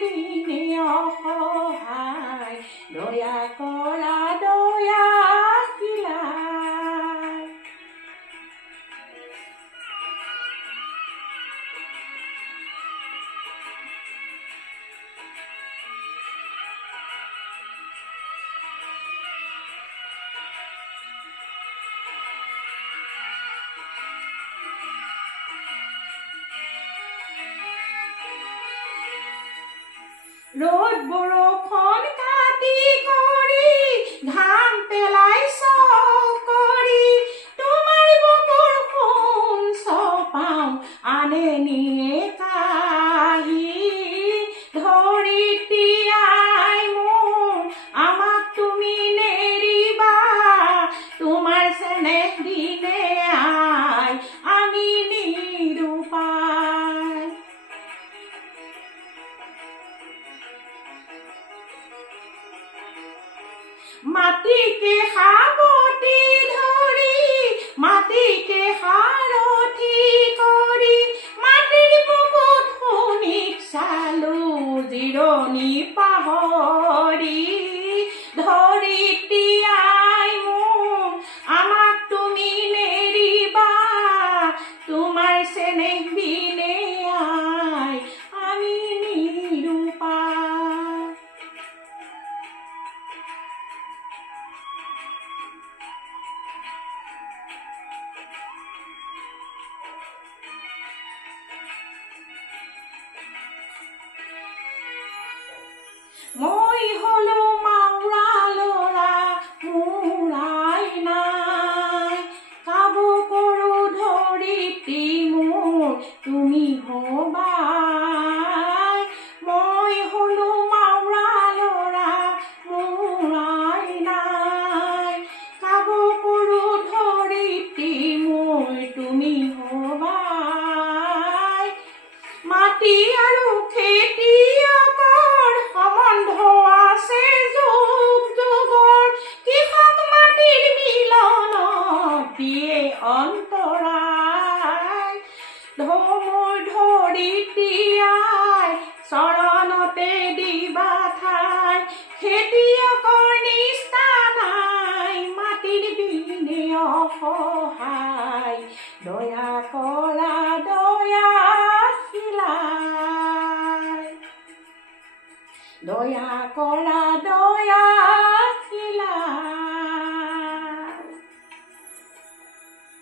বিনে অসহায় দয়া কৰা দয়া শিলাই। ৰ'দ বৰষুণ কাটি কৰি ঘাম পেলাইছ কৰি তোমাৰ বুকুৰ সোণ চপাওঁ আনে নিয়ে কাহি ধৰিত্ৰী আই মোৰ আমাক তুমি নেৰিবা তোমাৰ চেনেহ দিনে আই আমি নিৰুপায়। মাটিকে সাৱটি ধৰি মাটিকে সাৰথি কৰি মাটিৰ বুকুত সোণিক চালো জিৰণি পাহৰি ধৰিত্ৰী আই মোৰ আমাক তুমি নেৰিবা তোমাৰ চেনেহ বিনে আই আমি নিৰুপায়। মই হলো মাউৰা ল'ৰা মোৰ আই নাই কাব কৰো ধৰিত্ৰী মোৰ তুমি হবাই। মই হলো মাউৰা ল'ৰা মোৰ আই নাই কাব কৰো ধৰিত্ৰী মোৰ তুমি হবাই। মাটি আৰু খেতিয়কৰ সম্বন্ধ আছে যুগ যুগৰ কৃষক মাটিৰ মিলনত দিয়ে অন্তৰায় মোৰ ধৰিত্ৰী আই চৰণতে দিবা ঠাই খেতিয়কৰ নিষ্ঠা নাই মাটিৰ বিনে অসহায় দয়া কৰা দয়া শিলাই। দয়া কৰা